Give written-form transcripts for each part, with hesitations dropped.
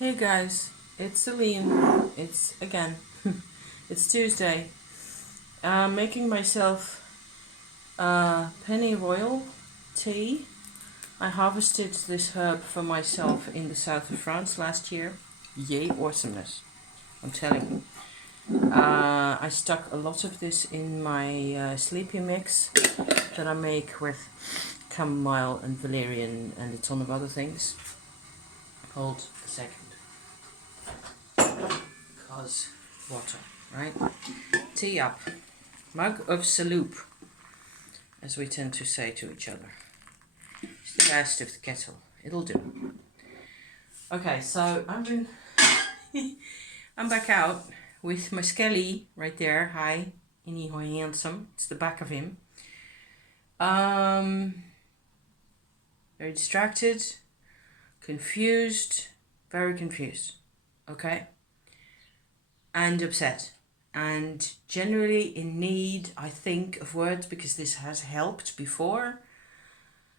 Hey guys, it's Celine. It's again. It's Tuesday. I'm making myself penny royal tea. I harvested this herb for myself in the south of France last year. Yay, awesomeness! I'm telling you. I stuck a lot of this in my sleepy mix that I make with chamomile and valerian and a ton of other things. Hold a second. Cause water, right? Tea up. Mug of saloop, as we tend to say to each other. It's the best of the kettle. It'll do. Okay, so I'm back out with my skelly right there. Hi, Innie Hoy Handsome. It's the back of him. Very distracted, confused, very confused. Okay? And upset. And generally in need, I think, of words because this has helped before.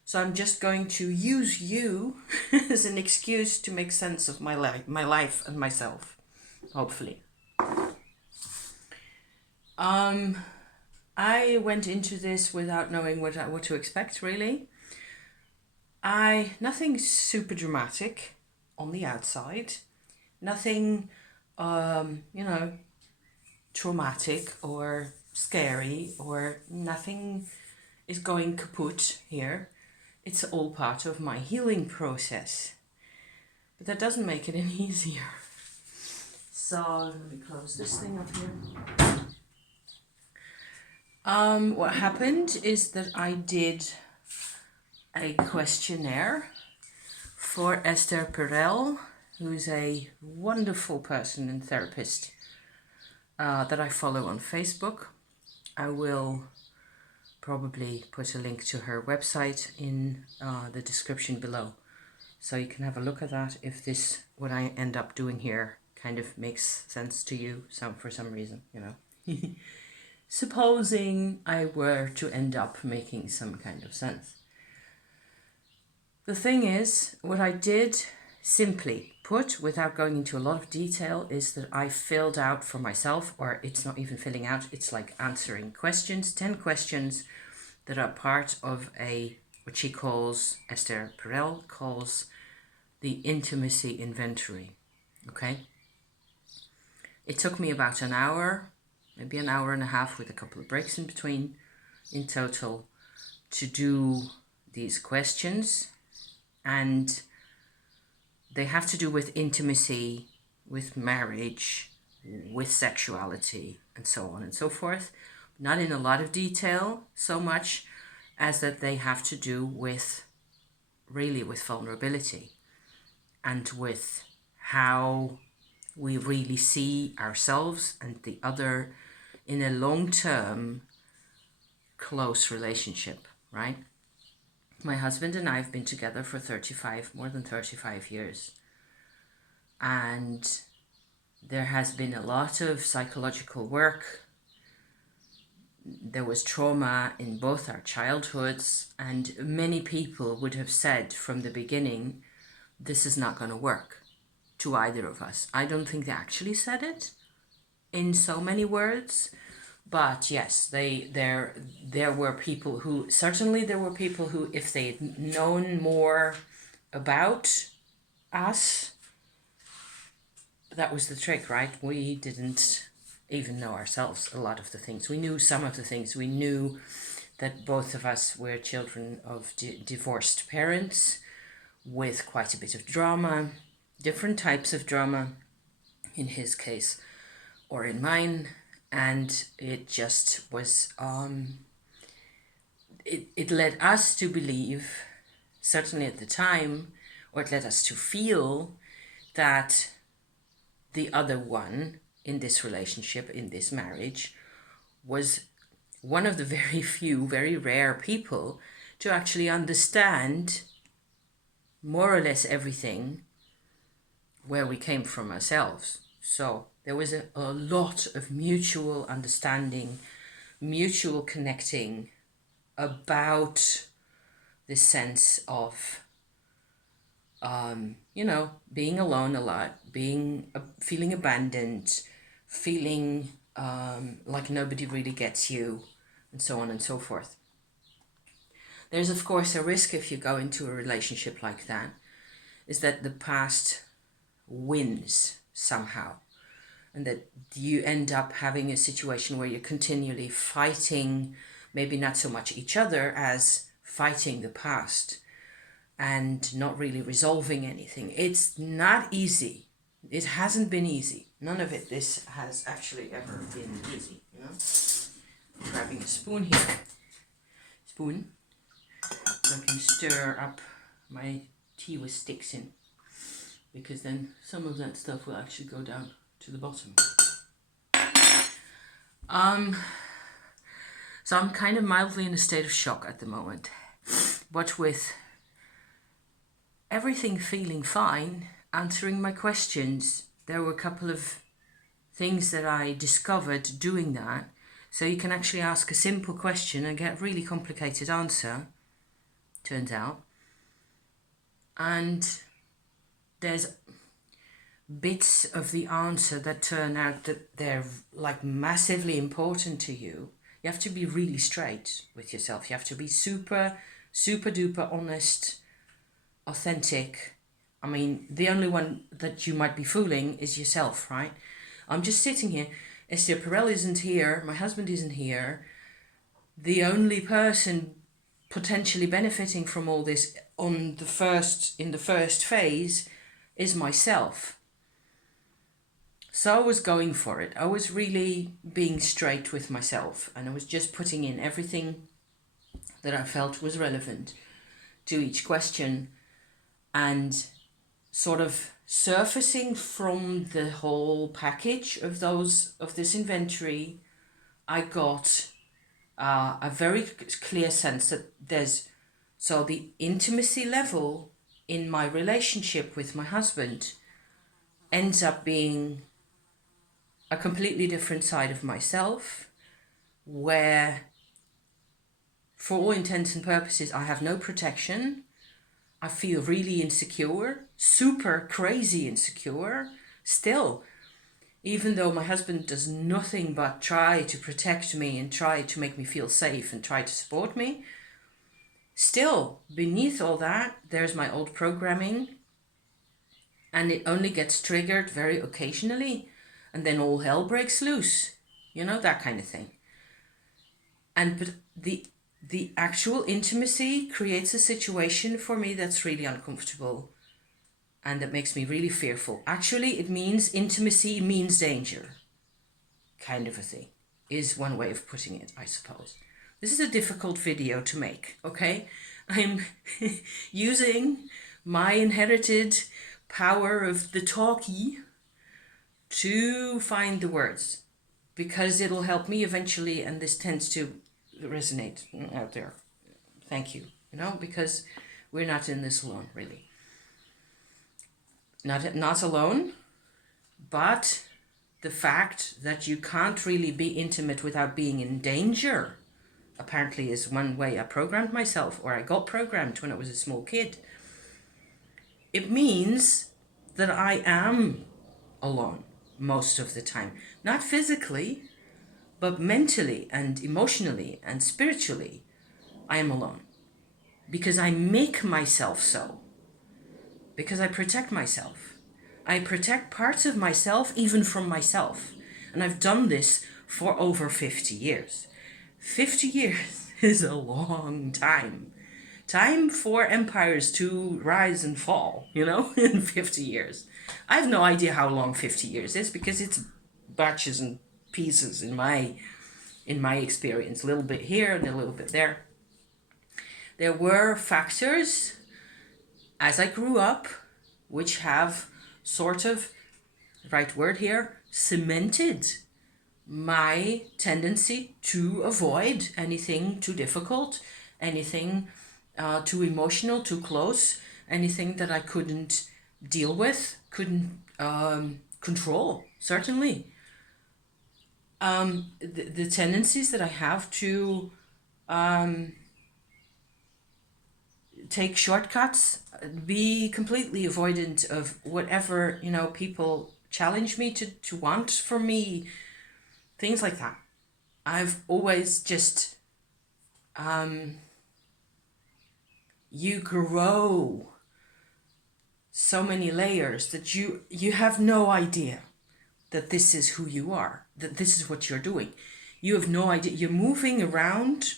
So I'm just going to use you as an excuse to make sense of my life and myself, hopefully. I went into this without knowing what to expect, really. Nothing super dramatic on the outside. Nothing, traumatic or scary, or nothing is going kaput here. It's all part of my healing process. But that doesn't make it any easier. So let me close this thing up here. What happened is that I did a questionnaire for Esther Perel, who's a wonderful person and therapist that I follow on Facebook. I will probably put a link to her website in the description below, so you can have a look at that if this, what I end up doing here, kind of makes sense to you for some reason, you know. Supposing I were to end up making some kind of sense. The thing is, what I did, simply put, without going into a lot of detail, is that I filled out for myself, or it's not even filling out, it's like answering questions, 10 questions that are part of what she calls, Esther Perel calls, the intimacy inventory. Okay? It took me about an hour, maybe an hour and a half with a couple of breaks in between, in total, to do these questions. And they have to do with intimacy, with marriage, with sexuality, and so on and so forth. Not in a lot of detail, so much as that they have to do with, really, with vulnerability and with how we really see ourselves and the other in a long-term close relationship, right? My husband and I have been together for more than 35 years. And there has been a lot of psychological work. There was trauma in both our childhoods, and many people would have said from the beginning, this is not going to work to either of us. I don't think they actually said it in so many words, but yes, there were people who, certainly there were people who, if they had known more about us, that was the trick, right? We didn't even know ourselves a lot of the things. We knew some of the things. We knew that both of us were children of divorced parents with quite a bit of drama, different types of drama in his case or in mine. And it just was, it led us to believe, certainly at the time, or it led us to feel that the other one in this relationship, in this marriage, was one of the very few, very rare people to actually understand more or less everything where we came from ourselves. So there was a lot of mutual understanding, mutual connecting about this sense of you know, being alone a lot, feeling abandoned, feeling like nobody really gets you, and so on and so forth. There's of course a risk if you go into a relationship like that, is that the past wins somehow, and that you end up having a situation where you're continually fighting, maybe not so much each other as fighting the past and not really resolving anything. It's not easy. It hasn't been easy. None of this has actually ever been easy, you know? I'm grabbing a spoon here. Spoon. So I can stir up my tea with sticks in, because then some of that stuff will actually go down to the bottom. So I'm kind of mildly in a state of shock at the moment, but with everything feeling fine, answering my questions, there were a couple of things that I discovered doing that. So you can actually ask a simple question and get a really complicated answer, turns out. And there's bits of the answer that turn out that they're like massively important to you. You have to be really straight with yourself. You have to be super, super duper honest, authentic. I mean, the only one that you might be fooling is yourself, right? I'm just sitting here. Esther Perel isn't here. My husband isn't here. The only person potentially benefiting from all this in the first phase is myself. So I was going for it. I was really being straight with myself, and I was just putting in everything that I felt was relevant to each question, and sort of surfacing from the whole package of this inventory. I got a very clear sense that the intimacy level in my relationship with my husband ends up being a completely different side of myself, where for all intents and purposes I have no protection. I feel really insecure, super crazy insecure still, even though my husband does nothing but try to protect me and try to make me feel safe and try to support me. Still, beneath all that, there's my old programming, and it only gets triggered very occasionally, and then all hell breaks loose, you know, that kind of thing. But the actual intimacy creates a situation for me that's really uncomfortable and that makes me really fearful. Actually, it means intimacy means danger, kind of a thing, is one way of putting it, I suppose. This is a difficult video to make, okay? I'm using my inherited power of the talkie to find the words, because it'll help me eventually, and this tends to resonate out there. Thank you. You know, because we're not in this alone, really. Not alone, but the fact that you can't really be intimate without being in danger, apparently, is one way I programmed myself, or I got programmed when I was a small kid. It means that I am alone most of the time. Not physically, but mentally and emotionally and spiritually, I am alone. Because I make myself so. Because I protect myself. I protect parts of myself even from myself. And I've done this for over 50 years. 50 years is a long time. Time for empires to rise and fall, you know, in 50 years. I have no idea how long 50 years is, because it's batches and pieces in my experience. A little bit here and a little bit there. There were factors as I grew up which have sort of, right word here, cemented my tendency to avoid anything too difficult, anything too emotional, too close, anything that I couldn't deal with, couldn't control, certainly. The tendencies that I have to take shortcuts, be completely avoidant of whatever, people challenge me to want from me, things like that. I've always just, you grow so many layers that you have no idea that this is who you are, that this is what you're doing. You have no idea. You're moving around.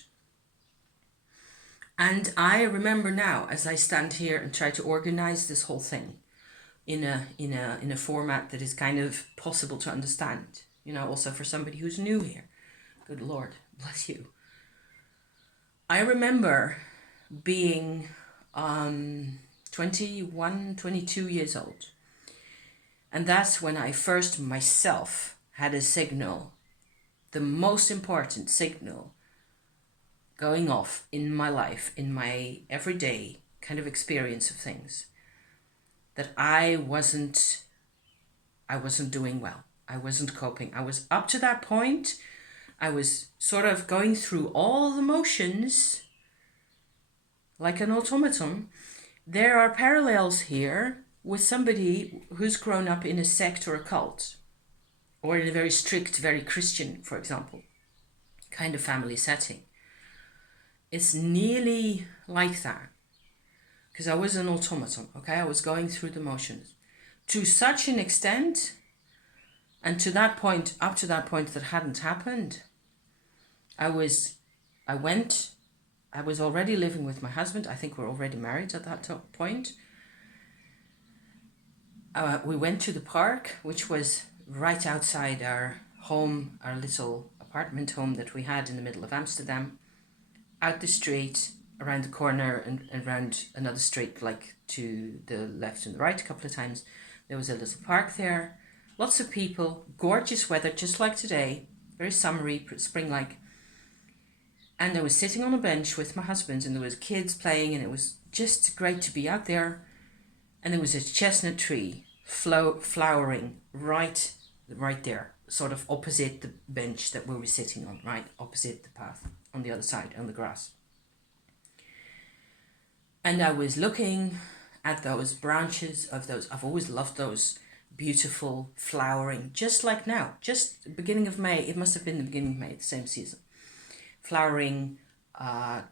And I remember now, as I stand here and try to organize this whole thing in a format that is kind of possible to understand, also for somebody who's new here. Good Lord, bless you. I remember being 21, 22 years old. And that's when I first myself had a signal, the most important signal going off in my life, in my everyday kind of experience of things, that I wasn't doing well. I wasn't coping. I was up to that point. I was sort of going through all the motions like an automaton. There are parallels here with somebody who's grown up in a sect or a cult, or in a very strict, very Christian, for example, kind of family setting. It's nearly like that, because I was an automaton, okay? I was going through the motions to such an extent, and to that point, up to that point, that hadn't happened. I was already living with my husband. I think we're already married at that point. We went to the park, which was right outside our home, our little apartment home that we had in the middle of Amsterdam. Out the street, around the corner, and around another street, like to the left and the right a couple of times. There was a little park there. Lots of people, gorgeous weather, just like today, very summery, spring-like. And I was sitting on a bench with my husband, and there was kids playing, and it was just great to be out there. And there was a chestnut tree flowering right there, sort of opposite the bench that we were sitting on, right opposite the path, on the other side, on the grass. And I was looking at those branches of those. I've always loved those beautiful flowering, just like now, just beginning of May. It must have been the beginning of May, the same season. Flowering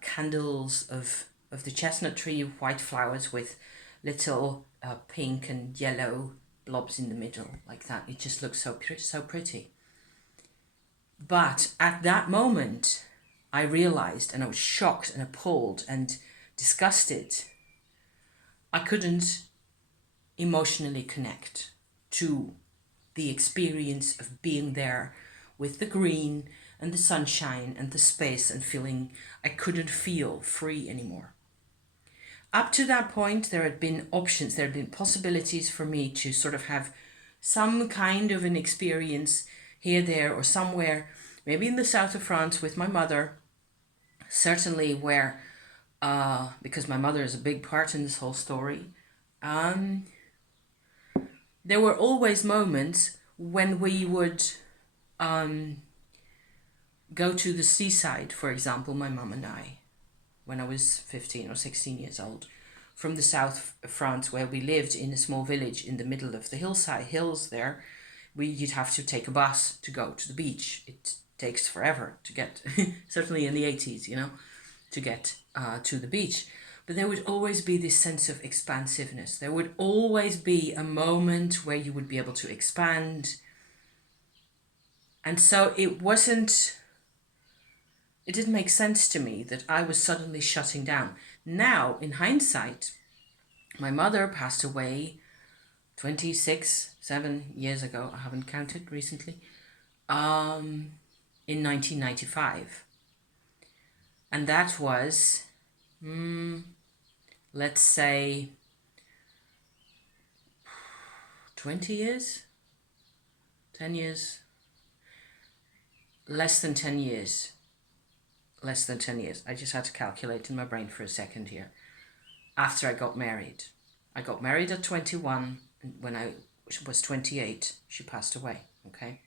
candles of the chestnut tree, white flowers with little pink and yellow blobs in the middle, like that. It just looks so pretty. But at that moment, I realized, and I was shocked and appalled and disgusted, I couldn't emotionally connect to the experience of being there with the green and the sunshine and the space, and feeling I couldn't feel free anymore. Up to that point, there had been options, there had been possibilities for me to sort of have some kind of an experience here, there, or somewhere, maybe in the south of France with my mother, certainly where, because my mother is a big part in this whole story, there were always moments when we would go to the seaside, for example, my mum and I, when I was 15 or 16 years old, from the south of France, where we lived in a small village in the middle of the hills there. You'd have to take a bus to go to the beach. It takes forever to get, certainly in the 80s, to get to the beach. But there would always be this sense of expansiveness. There would always be a moment where you would be able to expand. And so it didn't make sense to me that I was suddenly shutting down. Now, in hindsight, my mother passed away 7 years ago. I haven't counted recently. In 1995. And that was, let's say, 20 years? 10 years? Less than 10 years. Less than 10 years. I just had to calculate in my brain for a second here. After I got married. I got married at 21. And when I was 28, she passed away. Okay.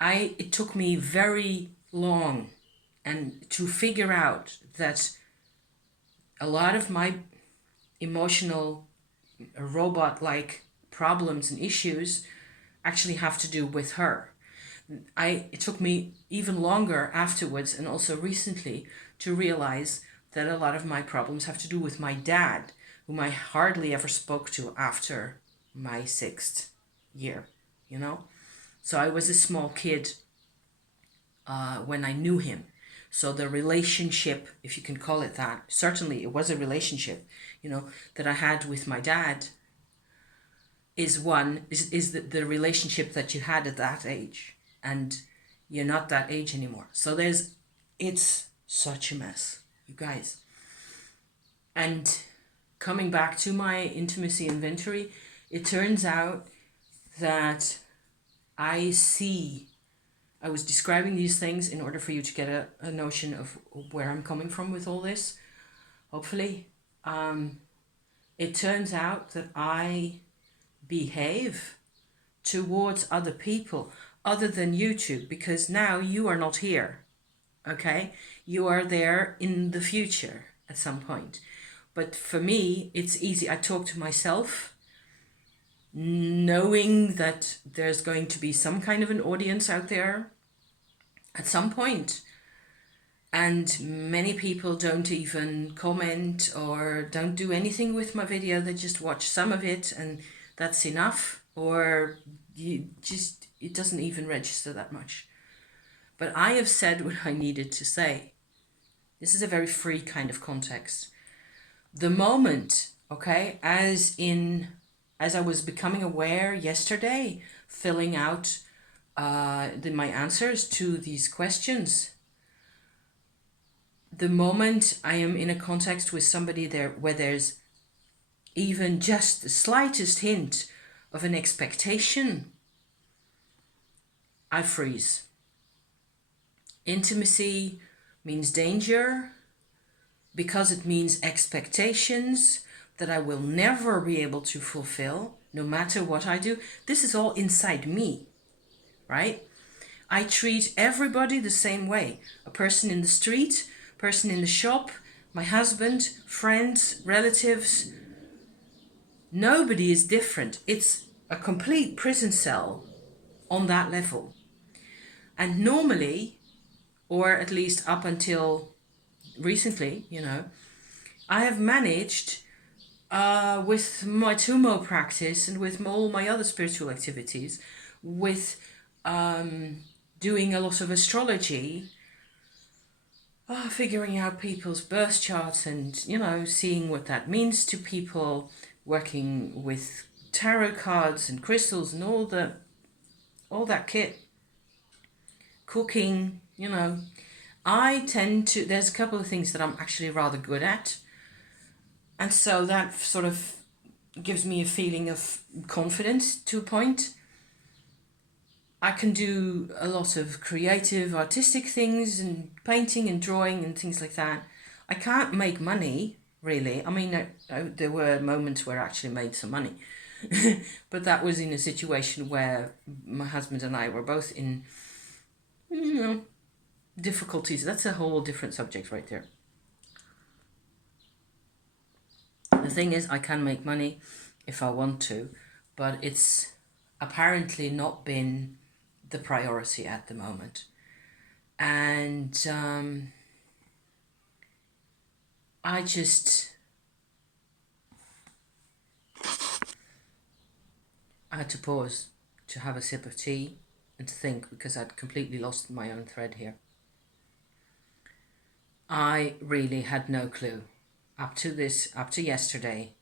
It took me very long and to figure out that a lot of my emotional robot-like problems and issues actually have to do with her. It took me even longer afterwards and also recently to realize that a lot of my problems have to do with my dad, whom I hardly ever spoke to after my 6th year, you know? So I was a small kid when I knew him. So the relationship, if you can call it that, certainly it was a relationship, that I had with my dad is the relationship that you had at that age, and you're not that age anymore. So it's such a mess, you guys. And coming back to my intimacy inventory, it turns out that I was describing these things in order for you to get a notion of where I'm coming from with all this, hopefully. It turns out that I behave towards other people other than you two, because now you are not here, okay? You are there in the future at some point. But for me, it's easy. I talk to myself, knowing that there's going to be some kind of an audience out there at some point. And many people don't even comment or don't do anything with my video. They just watch some of it and that's enough. Or it doesn't even register that much. But I have said what I needed to say. This is a very free kind of context. The moment, okay, as I was becoming aware yesterday, filling out my answers to these questions, the moment I am in a context with somebody there where there's even just the slightest hint of an expectation, I freeze. Intimacy means danger because it means expectations that I will never be able to fulfill no matter what I do. This is all inside me, right? I treat everybody the same way. A person in the street, person in the shop, my husband, friends, relatives. Nobody is different. It's a complete prison cell on that level. And normally, or at least up until recently, I have managed with my Tumo practice and with all my other spiritual activities, with doing a lot of astrology, figuring out people's birth charts and, seeing what that means to people, working with tarot cards and crystals and all that kit, cooking, there's a couple of things that I'm actually rather good at. And so that sort of gives me a feeling of confidence to a point. I can do a lot of creative, artistic things and painting and drawing and things like that. I can't make money, really. I mean, there were moments where I actually made some money. But that was in a situation where my husband and I were both in, difficulties. That's a whole different subject right there. The thing is, I can make money if I want to, but it's apparently not been the priority at the moment. And I had to pause to have a sip of tea and to think, because I'd completely lost my own thread here. I really had no clue up to yesterday,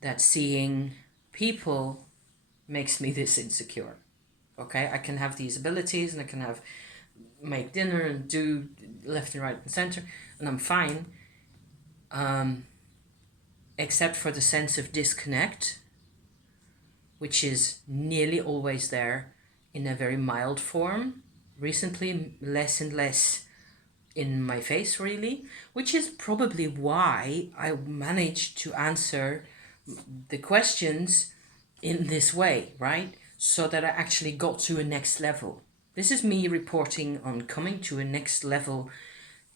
that seeing people makes me this insecure. Okay, I can have these abilities and I can make dinner and do left and right and center, and I'm fine, except for the sense of disconnect, which is nearly always there in a very mild form. Recently, less and less in my face, really, which is probably why I managed to answer the questions in this way, right? So that I actually got to a next level. This is me reporting on coming to a next level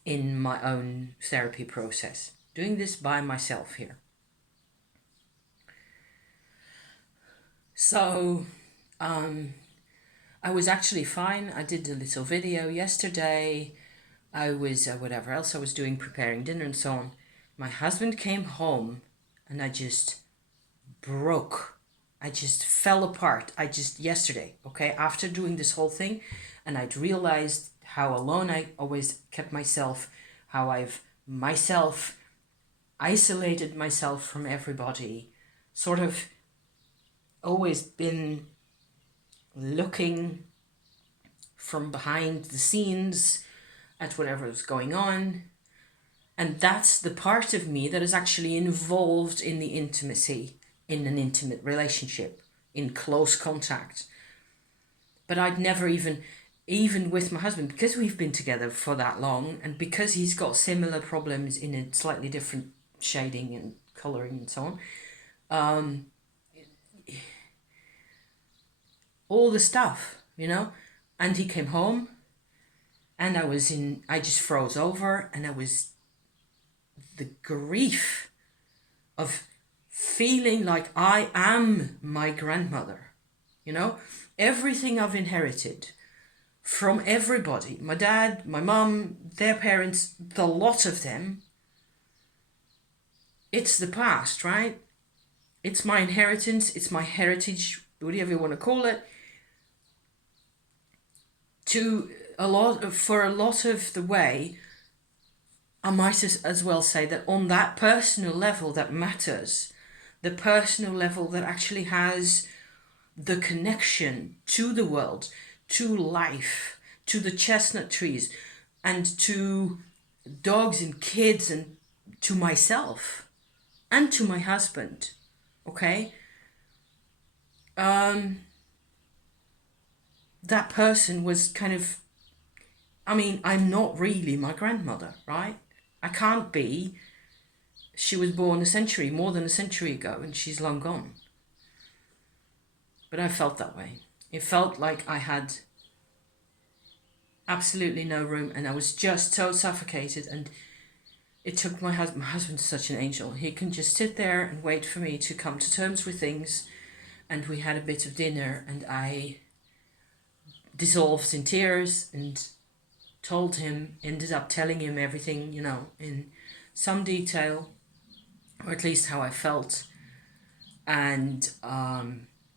in my own therapy process. doing this by myself here. So I was actually fine. I did a little video yesterday. I was whatever else I was doing, preparing dinner and so on. My husband came home and I just broke. I just fell apart. Yesterday, okay, after doing this whole thing, and I'd realized how alone I always kept myself, how I've myself isolated myself from everybody, sort of always been looking from behind the scenes at whatever was going on. And that's the part of me that is actually involved in the intimacy, in an intimate relationship, in close contact. But I'd never even with my husband, because we've been together for that long, and because he's got similar problems in a slightly different shading and colouring and so on, all the stuff, and he came home and I just froze over, and the grief of feeling like I am my grandmother, everything I've inherited from everybody, my dad, my mum, their parents, the lot of them. It's the past, right? It's my inheritance, it's my heritage, whatever you want to call it. For a lot of the way, I might as well say that on that personal level that matters, the personal level that actually has the connection to the world, to life, to the chestnut trees, and to dogs and kids, and to myself, and to my husband, okay? That person was kind of, I'm not really my grandmother, right? I can't be. She was born more than a century ago, and she's long gone. But I felt that way. It felt like I had absolutely no room, and I was just so suffocated. And it took my husband's such an angel. He can just sit there and wait for me to come to terms with things. And we had a bit of dinner, and I dissolved in tears and ended up telling him everything, in some detail, or at least how I felt. And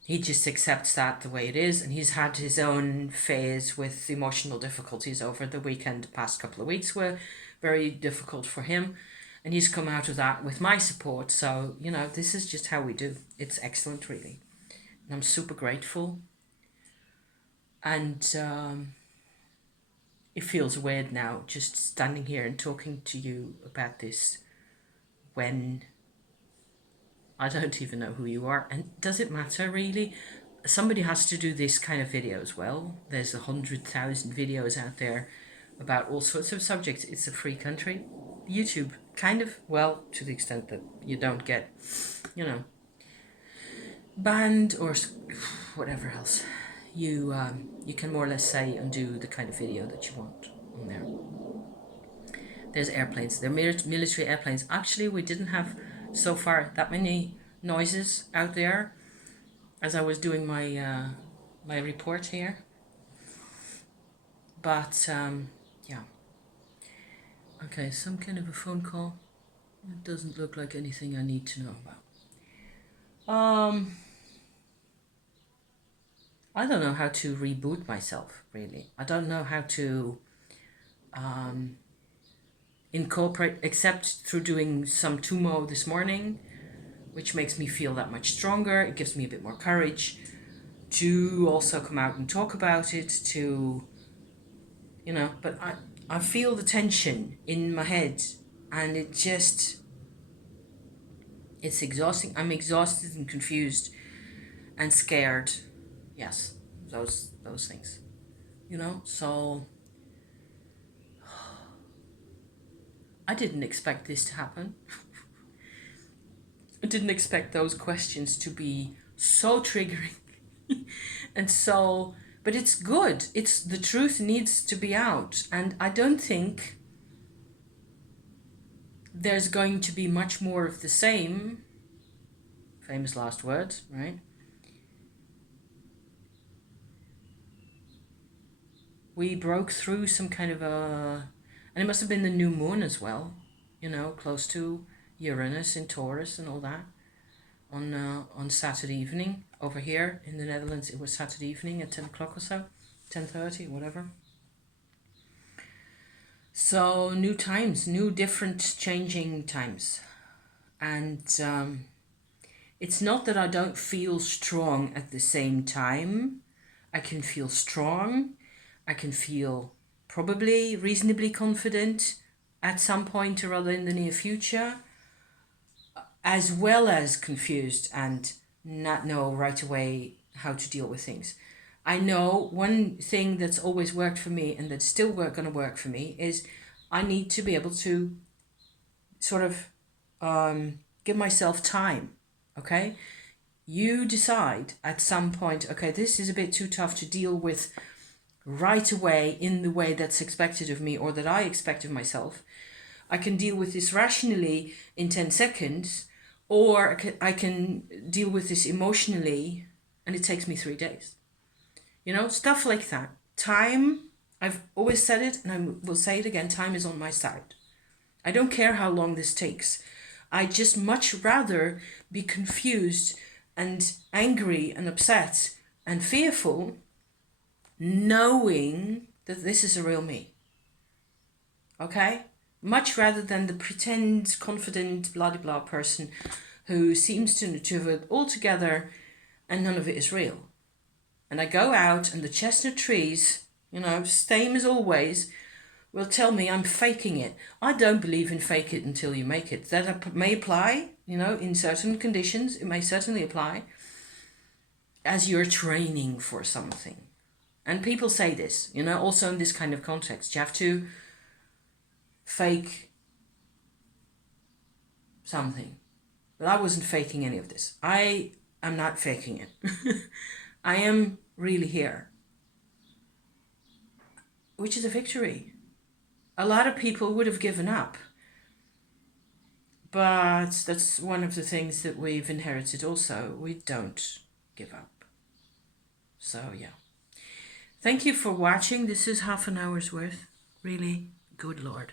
he just accepts that the way it is. And he's had his own phase with emotional difficulties over the weekend. The past couple of weeks were very difficult for him. And he's come out of that with my support. So, this is just how we do. It's excellent, really. And I'm super grateful. And it feels weird now just standing here and talking to you about this when I don't even know who you are. And does it matter, really? Somebody has to do this kind of video as well. There's 100,000 videos out there about all sorts of subjects. It's a free country. YouTube, kind of, well, to the extent that you don't get, banned or whatever else. You can more or less say and do the kind of video that you want on there. There's airplanes. They're military airplanes. Actually, we didn't have so far that many noises out there as I was doing my my report here. But yeah. Okay, some kind of a phone call. It doesn't look like anything I need to know about. I don't know how to reboot myself, really. I don't know how to incorporate, except through doing some tumo this morning, which makes me feel that much stronger. It gives me a bit more courage to also come out and talk about it, but I feel the tension in my head, and it's exhausting. I'm exhausted and confused and scared. Yes, those things, so I didn't expect this to happen. I didn't expect those questions to be so triggering and but it's good. The truth needs to be out, and I don't think there's going to be much more of the same. Famous last words, right? We broke through some kind of a... And it must have been the new moon as well, you know, close to Uranus in Taurus and all that. On Saturday evening. Over here in the Netherlands, it was Saturday evening at 10 o'clock or so. 10:30, whatever. So new times, new different changing times. And it's not that I don't feel strong at the same time. I can feel strong. I can feel probably reasonably confident at some point or other in the near future, as well as confused and not know right away how to deal with things. I know one thing that's always worked for me and that's still going to work for me is I need to be able to sort of give myself time, okay? You decide at some point, okay, this is a bit too tough to deal with right away in the way that's expected of me or that I expect of myself. I can deal with this rationally in 10 seconds, or I can deal with this emotionally and it takes me 3 days. You know, stuff like that. Time, I've always said it and I will say it again, time is on my side. I don't care how long this takes. I just much rather be confused and angry and upset and fearful knowing that this is a real me. Okay? Much rather than the pretend, confident, blah blah blah person who seems to have it all together and none of it is real. And I go out and the chestnut trees, you know, same as always, will tell me I'm faking it. I don't believe in fake it until you make it. That may apply, you know, in certain conditions. It may certainly apply as you're training for something. And people say this, you know, also in this kind of context. You have to fake something. But I wasn't faking any of this. I am not faking it. I am really here. Which is a victory. A lot of people would have given up. But that's one of the things that we've inherited also. We don't give up. So, yeah. Thank you for watching. This is half an hour's worth. Really, good Lord.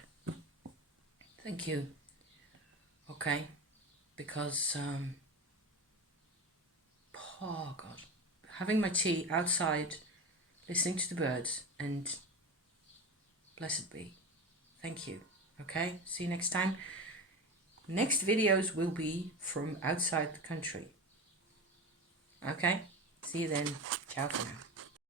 Thank you. Okay. Because, oh God. Having my tea outside, listening to the birds, and blessed be. Thank you. Okay, see you next time. Next videos will be from outside the country. Okay, see you then. Ciao for now.